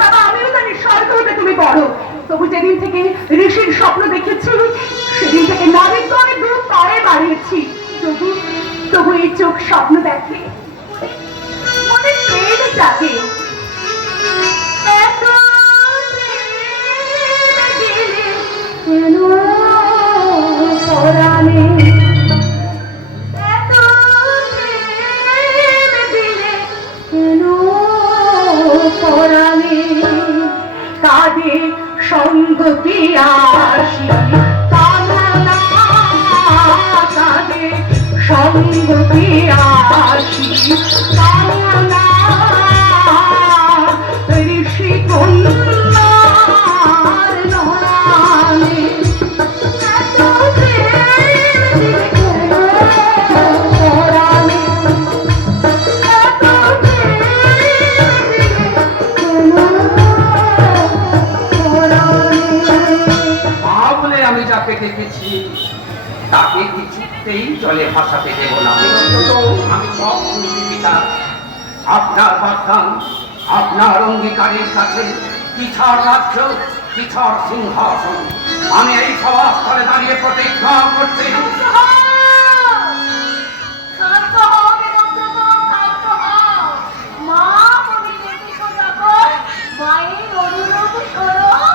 বাবা আমিও জানি স্বর্গ হতে তুমি বড়, তবু যেদিন থেকে ঋষির স্বপ্ন দেখেছি সেদিন থেকে নারীর তো অনেক দূর পায়ে বাড়িয়েছি। তবু তবু এই চোখ স্বপ্ন দেখে, মনে প্রেম জাগে। এত কেন পরাণে, এত প্রেম দিলে কেন পরাণে, কাঁদে সঙ্গ পিয়াসী কামনা, কাঁদে সঙ্গ পিয়াসী কামনা, ঋষি কন্যার নয়নে এত প্রেম দিলে কেন পরাণে, এত প্রেম দিলে কেন মা বলে আমি যাকে দেখেছি তাকে কিছুতেই জলে ভাসাতে দেব না। আমি সব শুনছি পিতা, আপনার বাধ্যান, আপনার অঙ্গীকারের কাছে কিছার রাজ্য, কিছার সিংহাসন, আমি এই সভাস্থলে দাঁড়িয়ে প্রতিজ্ঞা করছি।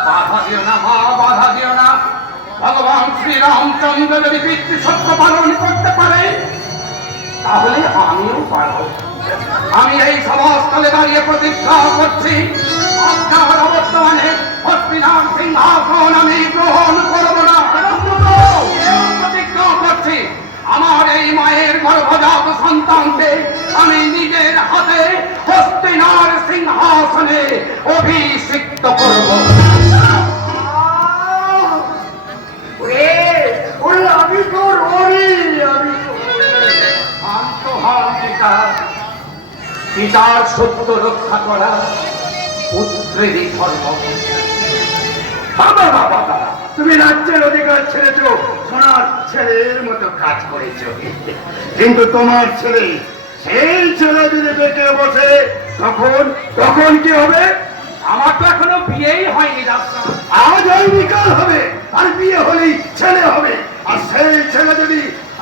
বাধা দিও না মা, বাধা দিও না। ভগবান শ্রীরামচন্দ্র যদি পিতৃসত্য পালন করতে পারে তাহলে আমিও পারব। আমি এই সভাস্থলে দাঁড়িয়ে প্রতিজ্ঞা করছি, আপনার অবর্তমানে হস্তিনার সিংহাসন আমি গ্রহণ করব না। প্রতিজ্ঞা করছি, আমার এই মায়ের গর্ভজাত সন্তানকে আমি নিজের হাতে হস্তিনার সিংহাসনে অভিষিক্ত করব। পিতার সত্য রক্ষা করা পুত্রেরই ধর্ম। বাবা বাবা বাবা, তুমি রাজ্যের অধিকার ছেড়েছ, সোনার ছেলের মতো কাজ করেছ, কিন্তু তোমার ছেলে, সেই ছেলে যদি বেঁকে বসে তখন তখন কি হবে? আমার তো এখনো বিয়েই হয়নি রাস্তা। আজ ওই বিকাল হবে, আর বিয়ে হলেই ছেলে হবে, আর সেই ছেলে যদি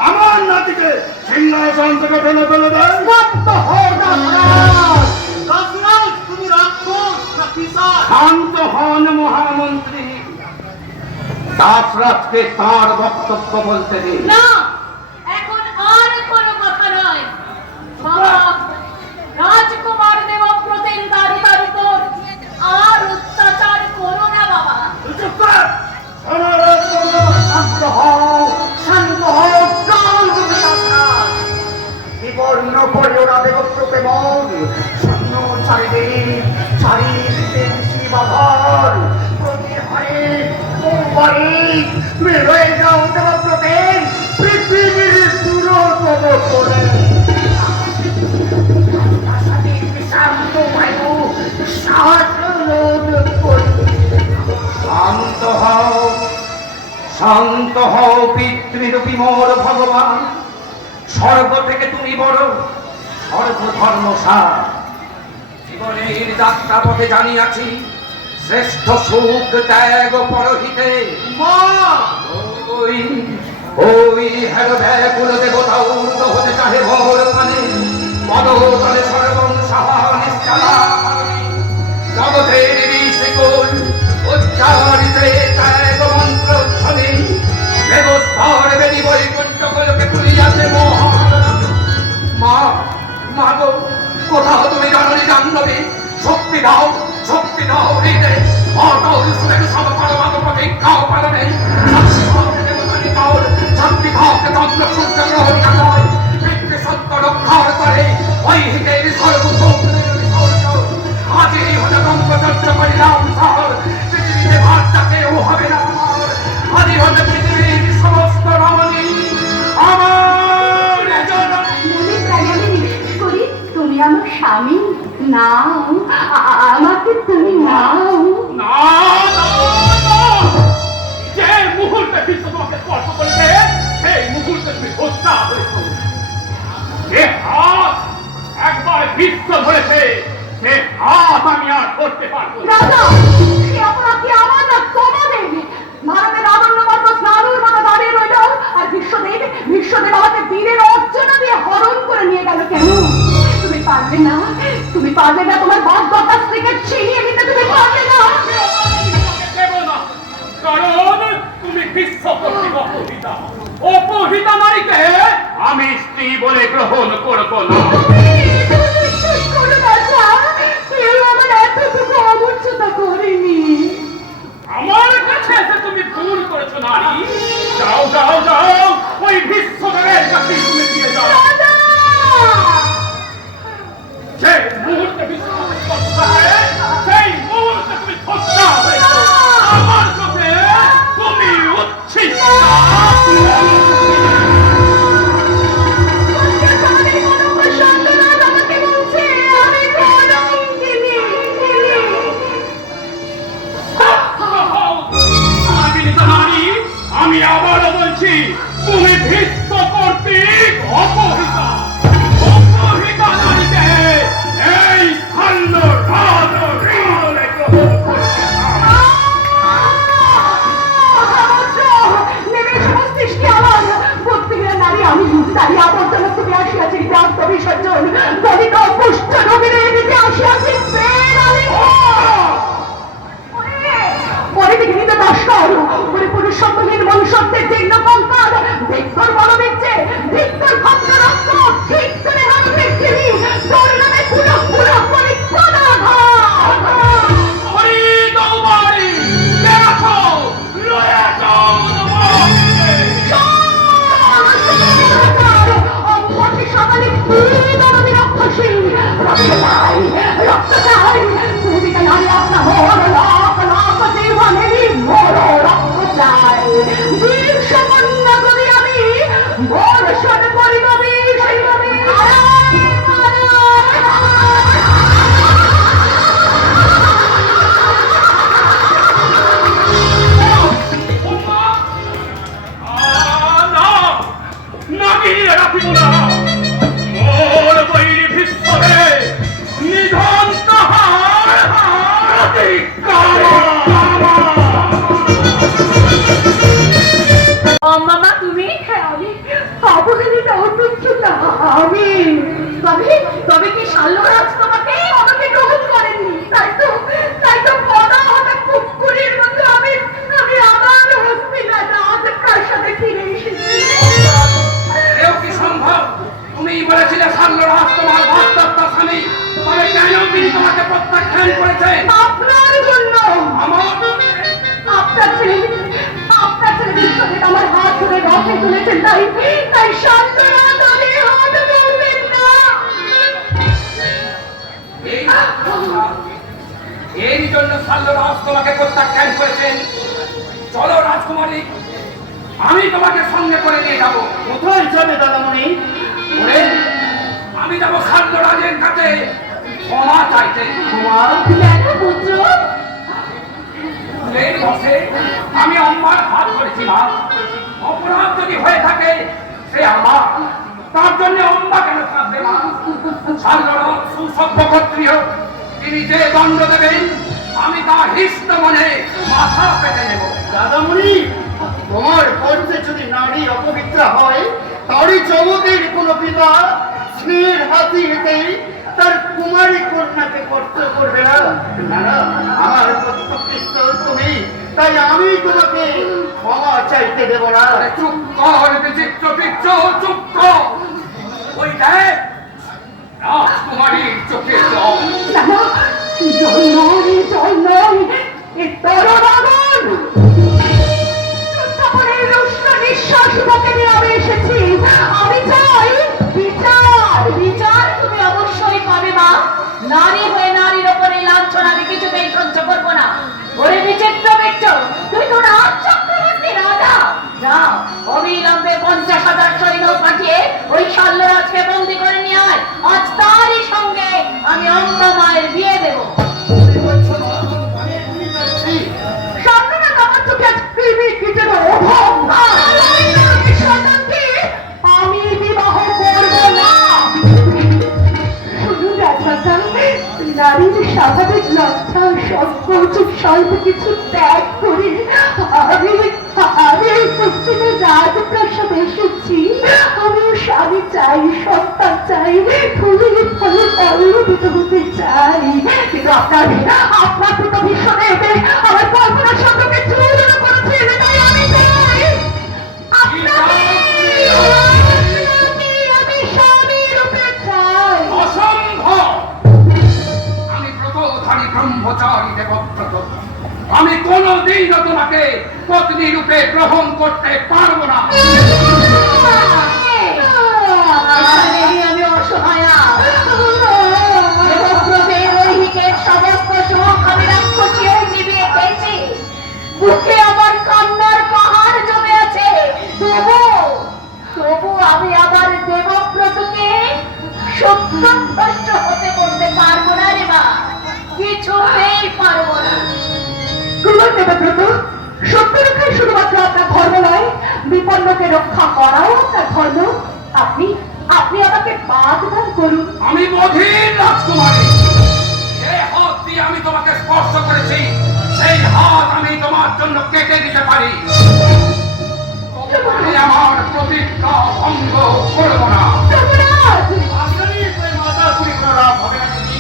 আমার নাতিকে সিংহাসন থেকে ফেলে ফেলে দেয়। শান্ত হন মহামন্ত্রী, দাসরাজকে তাঁর বক্তব্য বলতে দিন। না, এখন আর কোনো কথা নয়। বাবা, রাজকুমার দেবব্রতের দারিদ্র উপর আর অত্যাচার করো না বাবা। শান্ত হও, শান্ত হও, প্রাণ তুমি রাখা। বিবর্ণ করিও না দেবব্রতে মন, শূন্য চারিদিক, চারিদিকে শিবাভার, প্রতি হরে বাড়ি বেরোয় যাও দেবব্রতে, পৃথিবীর দূরতম করে। শান্ত বায়ু শ্বাস রোধ করবে। শান্ত হও, শান্ত হও পিতৃরূপী মোর ভগবান। স্বর্গ থেকে তুমি বড়, সর্বধর্ম সার। জীবনের যাত্রা পথে জানিয়াছি শ্রেষ্ঠ সুখ ত্যাগ পরহিতে। ওই ওই হের ব্যাকুল দেবতা উর্ধ হতে চাহে মোর পানে, পদতলে সর্বং সাহা নিশ্চলা জগতের ঋষিকুল উচ্চারিতে ত্যাগ মন্ত্র ধ্বনি, দেবস্থার বেদি বৈকুণ্ঠ গোলকে তুলিয়াছে মোহন। মা, মা গো, কোথাও তুমি জননী জাহ্নবী, শক্তি দাও, শক্তি দাও হৃদে, অটল সুরের সমপরমাগ প্রতিজ্ঞাও পালনে। শক্তি ভাবকে চন্দ্র সূর্য গ্রহণিকা নয়, পিতৃ সত্য রক্ষার করে ঐহিকের সর্বসুখ। আজই হলে ব্রহ্মচর্য করিলাম শহর, পৃথিবীতে ভারটা কেউ হবে না আমার। আজই হলে পৃথিবীর সমস্ত রমণী আমার জননী। তুমি আমার স্বামী নাও, আমাকে তুমি নাও। না না না, যে মুহূর্তে বিশ্ব তোমাকে স্পর্শ করেছে সেই মুহূর্তে তুমি হত্যা হয়েছ। যে হাত একবার বিশ্ব ধরেছে সে হাত আমি আর ধরতে পারবো রাজা সে অপরাধ কি আমার না তোমাদের? ভারতের আদর্য মত স্নানুর মতো দাঁড়িয়ে রইল আর বিশ্বদেব আমাকে বীরের অর্চনা দিয়ে হরণ করে নিয়ে গেল কেন? তুমি পারবে না তোমার বাপ বাবার থেকে ছিনিয়ে নিতে তুমি পারবে না। দেব না, কারণ তুমি বিশ্বপতি অপহৃতা। অপহৃতা নারীকে আমি স্ত্রী বলে গ্রহণ করব না। বিশ্বাস করো রাজা, কেউ আমার এতটুকু অমর্যাদা করেনি। আমার কাছে এসে তুমি ভুল করেছো নারী। যাও যাও যাও, ওই বিশ্বদেবের কাছে তুমি দিয়ে যাও। রাজা! যে মুহূর্তে বিশ্বপতি কথা হয়, সেই মুহূর্তে তুমি ধস্তা হয়েছো। আমার চোখে তুমি উচ্ছিষ্টা। আমি আবারও বলছি, তুমি ভীষ্ম কর্তৃক অপহৃতা। অপহৃতা নারীকে এই খণ্ড রাজ বলে গ্রহণ করছে না। হরি দৌবারি, দেখো, লয়ে যাও তোমাকে। মামা তুমি? হ্যাঁ আমি অবহেলিত অসুস্থতা আমি। তবে কি শাল্যরাজ তোমাকে আমাকে গ্রহণ করেননি? তাই তো পদা হঠাৎ পুকুরের মতো আমি আবার হস্তিনার রাজপ্রাসাদে ফিরে এসেছি। এও কি সম্ভব? তুমি বলেছিলে শাল্যরাজ তোমার বাগদত্তা স্বামী, তবে কেন তিনি তোমাকে প্রত্যাখ্যান করেছেন? আপনার জন্য। আপনার ছেলে বিশ্বদেব আমার হাত ধরে রথে তুলেছেন, তাই শান্তরাজ আমি হাত ধরবেন না। এই জন্য শাল্যরাজ তোমাকে প্রত্যাখ্যান করেছেন। চলো রাজকুমারী, আমি তোমাকে সঙ্গে করে নিয়ে যাবো। কোথায় যাবে দাদামণি? ওরে, আমি যাবো শাল্যরাজের কাছে ক্ষমা চাইতে। কেন পুত্র? এই বসে আমি অম্মার হাত ধরেছি মা। অপরাধ যদি হয়ে থাকে সে আমার, তার জন্য অম্মা কেন থাকবে মা? শাল্যরাজ সুসভ্য ক্ষত্রিয়, তিনি যে দণ্ড দেবেন আমি তা হিষ্ট মনে মাথা পেতে নেব। দাদামণি, তোমার গর্ভে যদি নারী অপবিত্র হয়, তারই জগতের কোনো পিতা স্নেহের হাতি হেঁটেই তার কুমারী কন্যাকে কষ্ট করবে না। না না, আমার প্রত্যক্ষ তুমি, তাই আমি তোমাকে ক্ষমা চাইতে দেব না। আরে চুপ কর বিচিত্র পিচ্ছ, চুপ কর। ওই দেখ রাজকুমারীর চোখে জল। জল নয়, এ তরল আগুন। তৃষ্ণাপনের রুষ্ট নিঃশ্বাস বুকে নিয়ে আমি এসেছি। আমি চাই বিচার তুমি অবশ্যই পাবে মা। নারী হয়ে নারীর ওপরে লাঞ্ছনা আমি কিছুতেই সহ্য করবো না। ওরে বিচিত্র বিচ্ছ, তুই তো রাজ চক্রবর্তী রাজা। যাও অবিলম্বে 50,000 সৈন্য পাঠিয়ে ওই শাল্যরাজকে বন্দী করে নিয়ে আয়। আজ তারই সঙ্গে আমি অন্য মায়ের বিয়ে দেবো। শাল্যরাজ আমার চোখে আজ কৃমি কীটের অভাব না। আমি বিবাহ করব না। শুধু রাজা নারীর স্বাভাবিক লজ্জা সংকোচ স্বল্প কিছু ত্যাগ করে আমি আমি এই পশ্চিমে রাজপ্রাসাদে এসেছি। আমি স্বামী চাই, সন্তান চাই, ফুলে ফলে পল্লবিত হতে চাই। কিন্তু আপনার পিতা ভীষণের আমার কল্পনার সঙ্গে চূর্ণ করেছে, তাই আমি চাই আমি স্বামী রূপে চাই। অসম্ভব! আমি ব্রতধারী ব্রহ্মচারী দেবব্রত, আমি কোনদিনও তোমাকে পত্নী রূপে গ্রহণ করতে পারবো না। আমি অসহায়া, দেবব্রতের ঐহিকের সমস্ত সুখ আমি রাক্ষসী হয়ে চিবিয়ে খেয়েছি। বুকে আমার কান্নার পাহাড় জমে আছে, তবু আমি আমার দেবব্রতকে সত্যভ্রষ্ট হতে বলতে পারবো না রে মা, কিছুতেই পারবো না। দেবব্রত, সত্য রক্ষাই শুধুমাত্র আপনার ধর্ম নয়, বিপন্নকে রক্ষা করাও আপনার ধর্ম। আপনি আপনি আমাকে বাদ দান করুন। আমি বধির রাজকুমারী, যে হাত দিয়ে আমি তোমাকে স্পর্শ করেছি সেই হাত আমি তোমার জন্য কেটে দিতে পারি। আমি আমার প্রতিজ্ঞা ভঙ্গ করবো না। আসলেই প্রেম মাতাপুরি কোনো লাভ হবে না দিদি,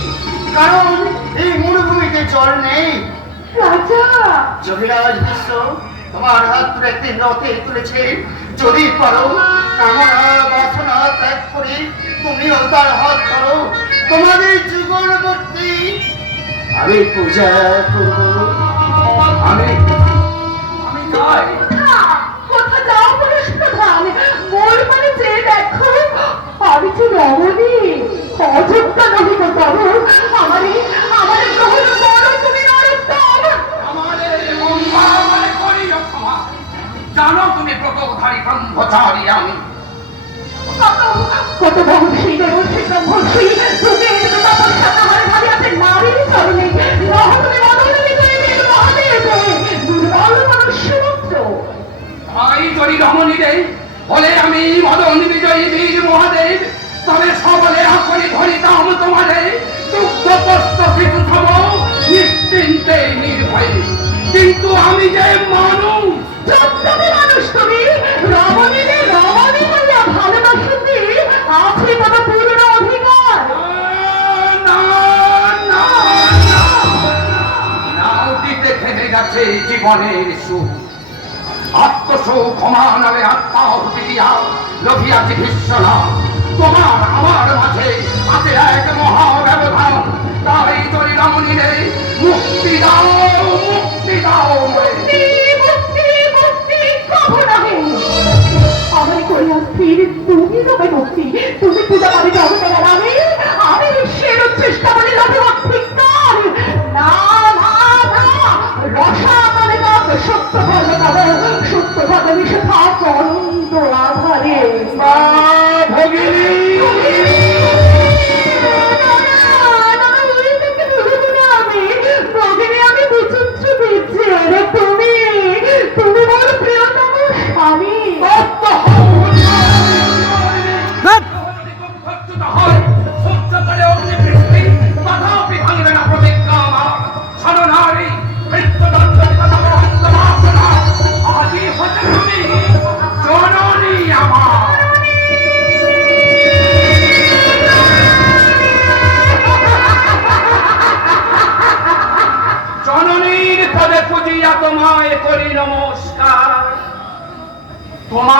কারণ এই মরুভূমিতে জল নেই। রাজা, যোগীরাজ বিশ্ব তোমার হাত ধরে একটি রথে তুলেছে, যদি পারো কামনা বাসনা ত্যাগ করে তুমিও তার হাত ধরো, তোমাদের যুগল মূর্তি আমি পূজা করবো। আমি চাই কোথা যাও বলে প্রধান, মোর মানে যে দেখো আমি যে রমণী, অযোগ্য নহিত তব আমারে গ্রহণ করো তুমি নরোত্তম। আমাদের মঙ্গল করিও ক্ষমা। জানো তুমি ব্রতধারী ব্রহ্মচারী আমি। কত মহর্ষি দেবর্ষি ব্রহ্মর্ষি যুগে তপস্যা আমার ভাবে আছে নারীর চরণে, নহলে মনোনবী করে মহাদেব দুর্বল মনুষ্য মাত্র। তাই যদি রমণী দেই বলে আমি মদন বিজয়ী বীর মহাদেব, তবে সবলে আকরি ধরিতাম তোমাদের দুগ্ধপ্রস্ত শিশু সম নিশ্চিন্তে নির্ভয়ে। কিন্তু আমি যে মানুষ, চোদ্দটি মানুষ তুমি রমণীদের রমণী বলিয়া ভালোবাসতে আছে তত পূর্ণ অধিকার। না না না, নাও দিতে থেমে গেছে জীবনের সুখ। আত্মসুখ ক্ষমা নামে আত্মাহুতি দিয়া লোভিয়াছি ভীষণা। তোমার আমার মাঝে আছে এক মহা ব্যবধান। তাই তরি রমণী রে মুক্তি দাও, মুক্তি দাও। মুক্তি, মুক্তি, মুক্তি কবু নহে। আমার করিয়া স্থির তুমি নবে মুক্তি, তুমি পূজা পাবে জগতের আমি বিশ্বের চেষ্টা বলে লোভে অধিকার। না না না, রসা মানে সত্য ধর্ম পাবো, সত্য ধর্ম মিশে থাক অনন্ত আধারে। মা ভগিনী আমি বিচিত্র দিচ্ছি, তুমি তুমি মোর প্রিয়তম স্বামী। জননীর পদে পুজিয়া তোমায় করি নমস্কার। তোমা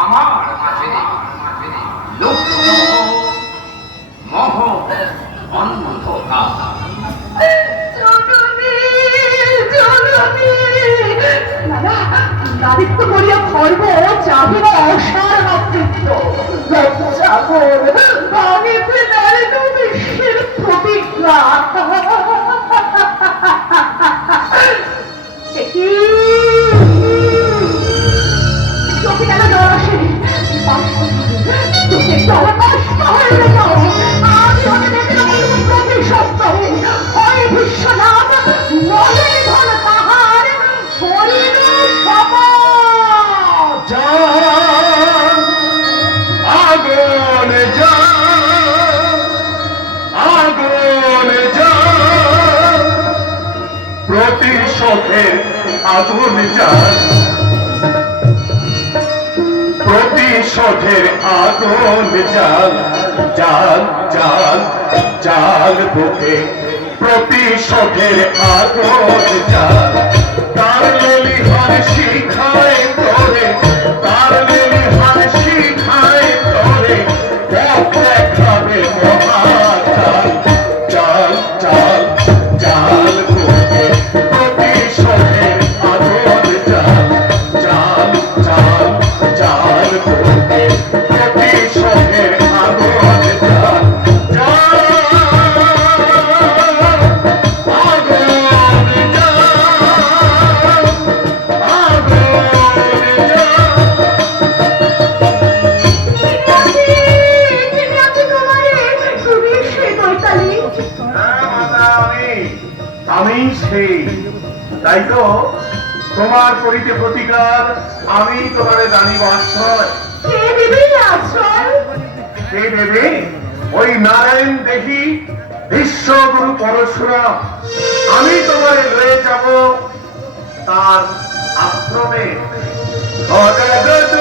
আমার মাঝে লুপ্ত মোহ অন্ধকার। নারীত্ব করিয়া খর্ব চাহিব অসার মাতৃত্ব লজ্জাবর ভাঙিতে নারীত বিশ্বের প্রতিজ্ঞা। চোখে কেন জল আসেনি? চোখে জল কষ্ট হয়ে যাও। আমি হতে দেখলাম প্রতি সপ্তাহে হয় বিশ্বনাথ নয় ধন তাহার হরিণ সমাজ। আগুন যা, আগুন যা। প্রতিশোধের আগুন জাল, প্রতিশোধের আগুন জাল, জাল জাল জাল বুকে প্রতিশোধের আগুন জাল। তার লেলিহান শিখায় তোরে, তার লেলিহান শিখায় তোরে, পথ দেখাবে মহাকাল। জাল জাল জাল বুকে প্রতিশোধের আগুন জাল, জাল জাল জাল বুকে প্রতিশোধের আগুন জাল, জাল আগুন জাল, আগুন জাল। তুমি সে দৈতালি। হ্যাঁ মাতা, আমি সেই। তাই তো তোমার করিতে প্রতিকার, আমি তোমারে দানিব আশ্রয়। কে দেবে এই আশ্রয়? কে দেবে? ওই নারায়ণ দেখি বিশ্বগুরু পরশুরাম। আমি তোমারে লয়ে যাব তার আশ্রমে। অজাগত